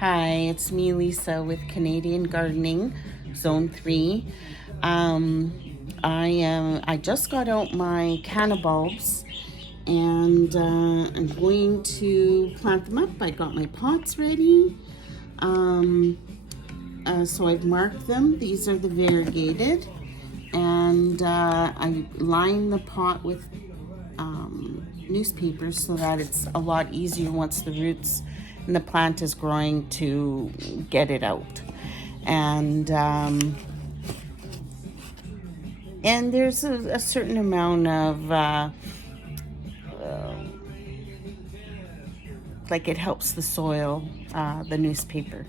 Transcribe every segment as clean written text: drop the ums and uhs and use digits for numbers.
Hi, it's me, Lisa, with Canadian Gardening, Zone 3. I just got out my canna bulbs and I'm going to plant them up. I got my pots ready. So I've marked them. These are the variegated. And I line the pot with newspapers so that it's a lot easier once the roots and the plant is growing to get it out. And there's a certain amount of like it helps the soil, the newspaper.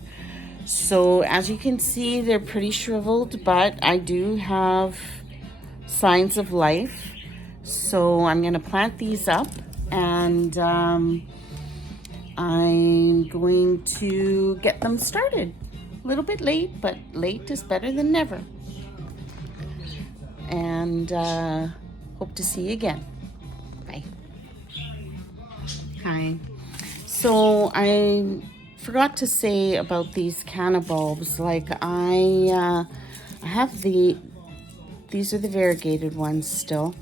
So as you can see, they're pretty shriveled, but I do have signs of life. So I'm going to plant these up, and I'm going to get them started. A little bit late, but late is better than never. And hope to see you again. Bye. Hi. So I forgot to say about these canna bulbs. Like I have these are the variegated ones still.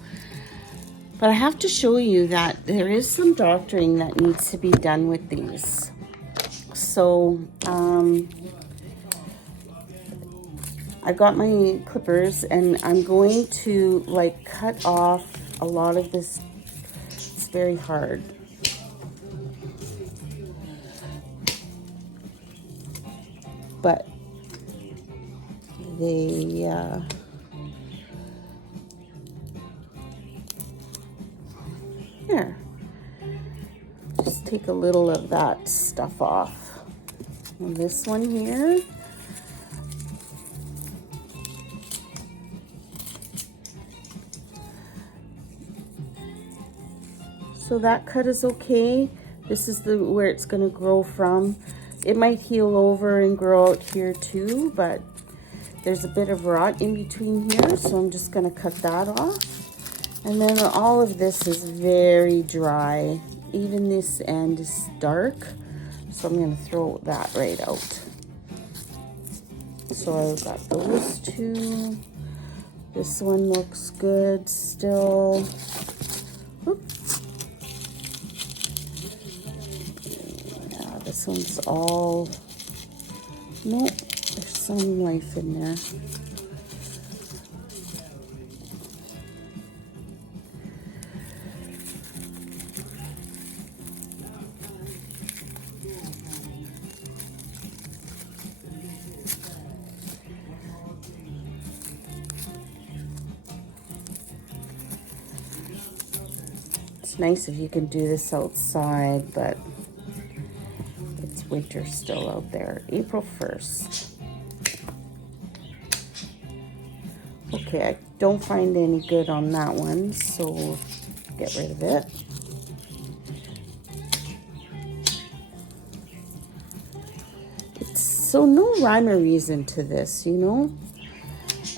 But I have to show you that there is some doctoring that needs to be done with these. So I got my clippers and I'm going to like cut off a lot of this. It's very hard. But they here, just take a little of that stuff off. And this one here, so that cut is okay. This is where it's going to grow from. It might heal over and grow out here too, but there's a bit of rot in between here, so I'm just going to cut that off. And then all of this is very dry. Even this end is dark, so I'm going to throw that right out. So I've got those two. This one looks good still. Oops. Yeah, this one's all... Nope, there's some life in there. Nice if you can do this outside, but it's winter still out there. April 1st. Okay, I don't find any good on that one, so we'll get rid of it. So no rhyme or reason to this, you know.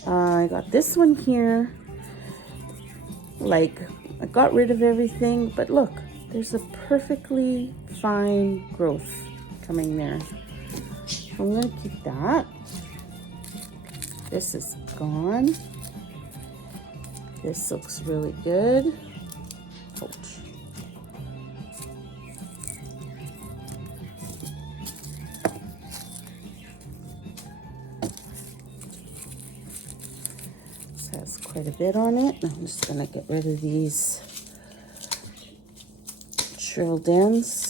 I got this one here, like I got rid of everything, but look, there's a perfectly fine growth coming there. So I'm going to keep that. This is gone. This looks really good. Ouch. This has quite a bit on it. I'm just going to get rid of these shriveled ends.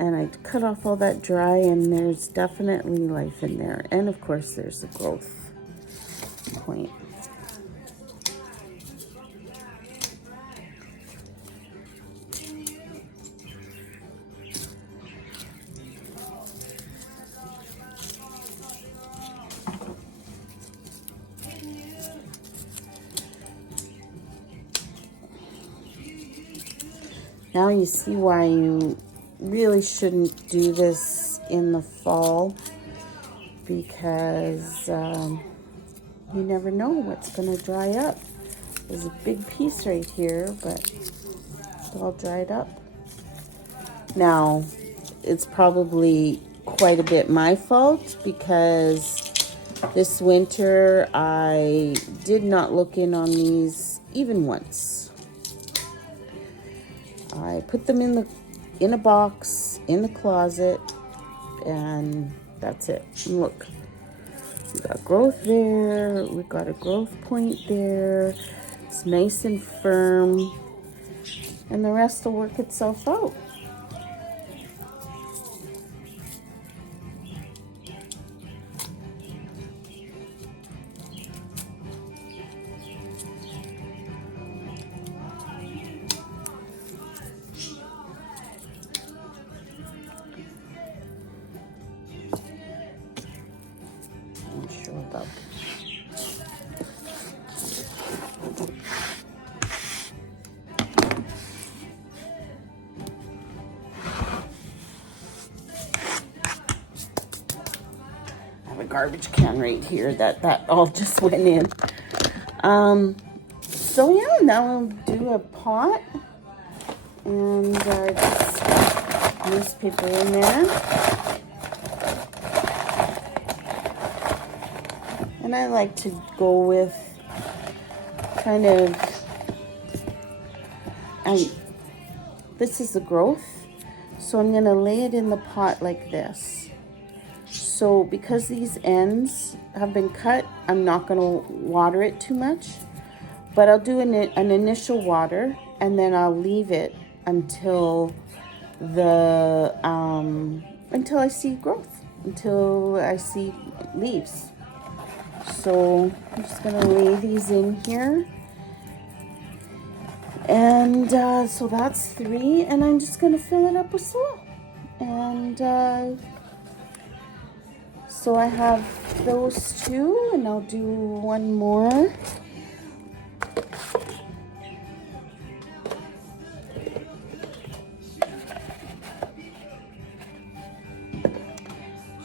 And I cut off all that dry, and there's definitely life in there. And of course there's the growth point. Now you see why you really shouldn't do this in the fall, because you never know what's going to dry up. There's a big piece right here, but it's all dried up. Now, it's probably quite a bit my fault because this winter I did not look in on these even once. I put them in a box in the closet, and that's it. And look, we got growth there, we got a growth point there. It's nice and firm, and the rest will work itself out. I'm sure about that. Garbage can right here that all just went in. So yeah, now I'll do a pot and just newspaper in there. And I like to go with kind of, this is the growth, so I'm gonna lay it in the pot like this. So because these ends have been cut, I'm not going to water it too much, but I'll do an initial water, and then I'll leave it until until I see growth, until I see leaves. So I'm just going to lay these in here. And so that's 3, and I'm just going to fill it up with soil. And so I have those 2, and I'll do one more.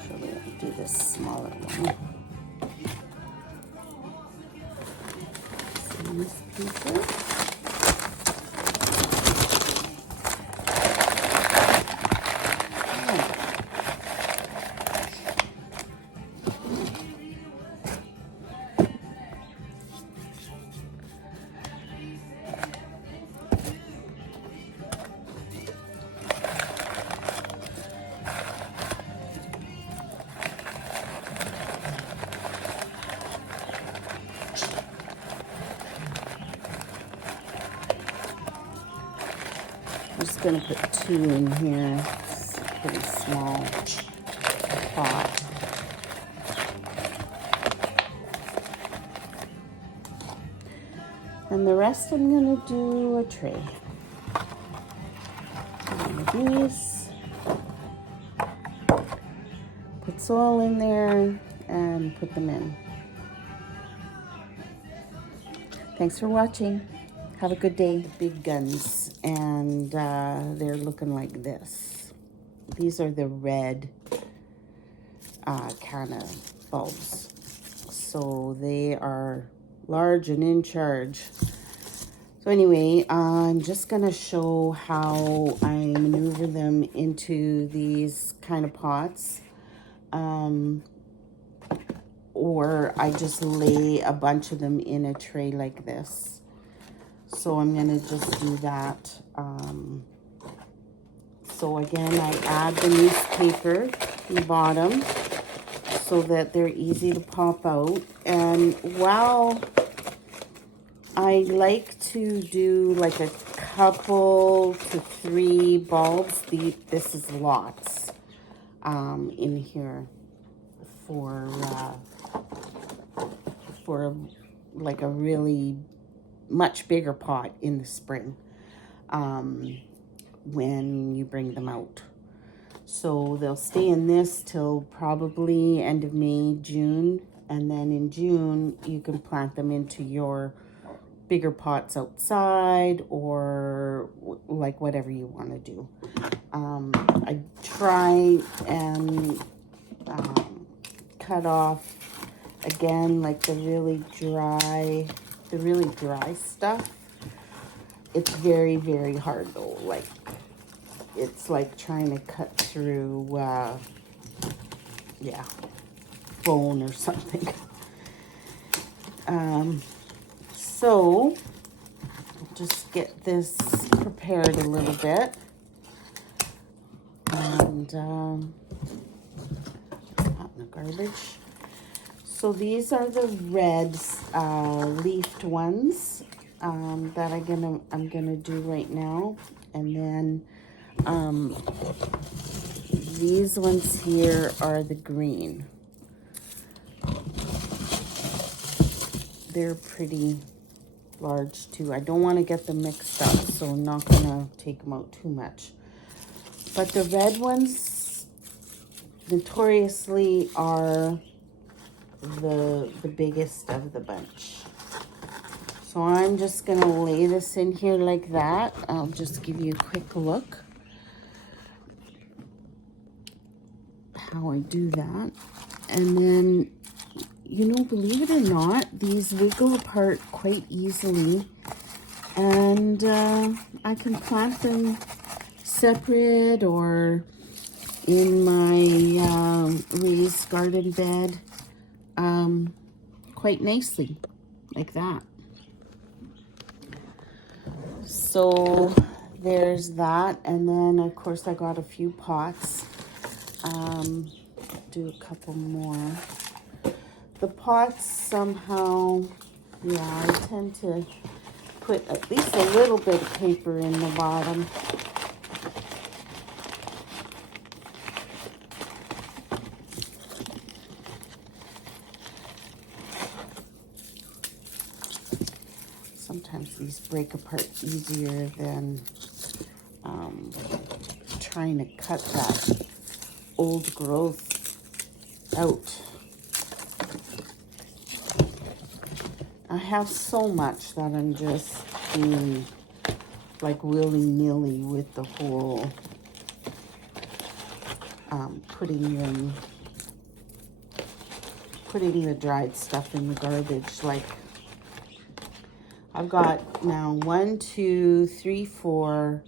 So we'll do this smaller one. So this piece. I'm just going to put 2 in here. It's a pretty small pot. And the rest I'm going to do a tray. One of these. Put soil in there and put them in. Thanks for watching. Have a good day. Big guns, and they're looking like this. These are the red Canna bulbs. So they are large and in charge. So anyway, I'm just gonna show how I maneuver them into these kind of pots. Or I just lay a bunch of them in a tray like this. So I'm gonna just do that. So again, I add the newspaper in the bottom so that they're easy to pop out. And while I like to do like a couple to 3 bulbs, this is lots in here for like a really much bigger pot in the spring when you bring them out. So they'll stay in this till probably end of May, June, and then in June you can plant them into your bigger pots outside or like whatever you want to do. I try and cut off again like the really dry the really dry stuff, it's very, very hard though. Like, it's like trying to cut through, yeah, bone or something. So just get this prepared a little bit, and out in the garbage. So these are the red leafed ones that I'm gonna do right now, and then these ones here are the green. They're pretty large too. I don't want to get them mixed up, so I'm not gonna take them out too much. But the red ones notoriously are the biggest of the bunch. So I'm just gonna lay this in here like that. I'll just give you a quick look how I do that. And then, you know, believe it or not, these wiggle apart quite easily, and I can plant them separate or in my raised garden bed quite nicely, like that. So there's that, and then of course I got a few pots. Do a couple more. The pots somehow, yeah, I tend to put at least a little bit of paper in the bottom. Sometimes these break apart easier than trying to cut that old growth out. I have so much that I'm just being like willy-nilly with the whole putting the dried stuff in the garbage. Like, I've got now 1, 2, 3, 4,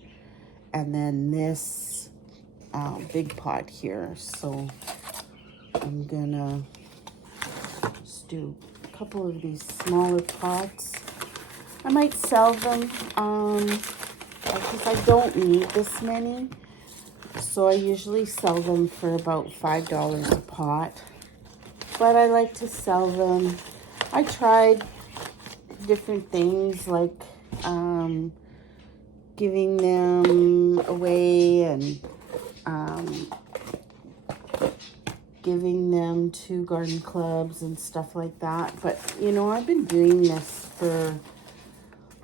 and then this big pot here. So I'm gonna just do a couple of these smaller pots. I might sell them because I don't need this many. So I usually sell them for about $5 a pot. But I like to sell them. I tried different things like giving them away and giving them to garden clubs and stuff like that. But, you know, I've been doing this for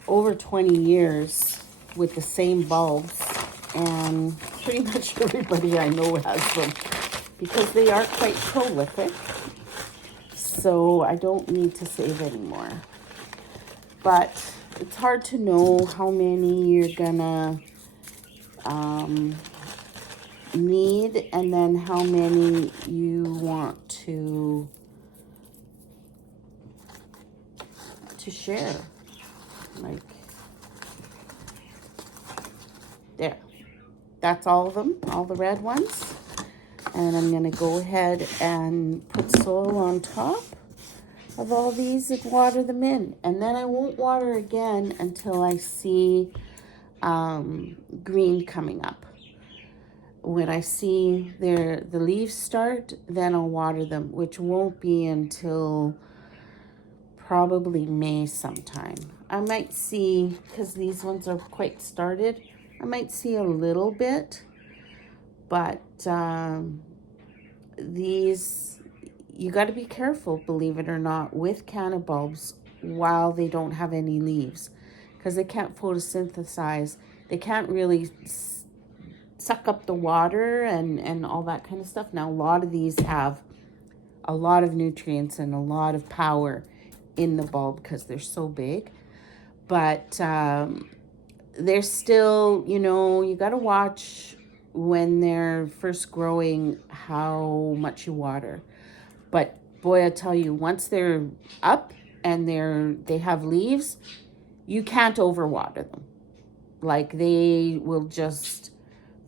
over 20 years with the same bulbs, and pretty much everybody I know has them because they are quite prolific. So I don't need to save anymore. But it's hard to know how many you're gonna need, and then how many you want to share. Like, there. That's all of them, all the red ones. And I'm gonna go ahead and put soil on top of all these and water them in. And then I won't water again until I see green coming up. When I see the leaves start, then I'll water them, which won't be until probably May sometime. I might see, because these ones are quite started, I might see a little bit, but these, you got to be careful, believe it or not, with canna bulbs while they don't have any leaves, because they can't photosynthesize. They can't really suck up the water and all that kind of stuff. Now, a lot of these have a lot of nutrients and a lot of power in the bulb because they're so big. But they're still, you know, you got to watch when they're first growing how much you water. But boy, I tell you, once they're up and they have leaves, you can't overwater them. Like, they will just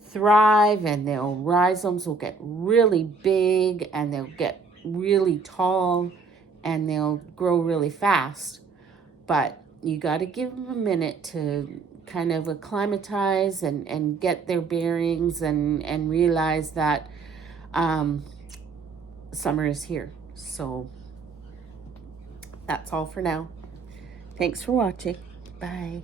thrive, and they'll rhizomes will get really big, and they'll get really tall, and they'll grow really fast. But you got to give them a minute to kind of acclimatize and get their bearings and realize that summer is here. So that's all for now. Thanks for watching. Bye.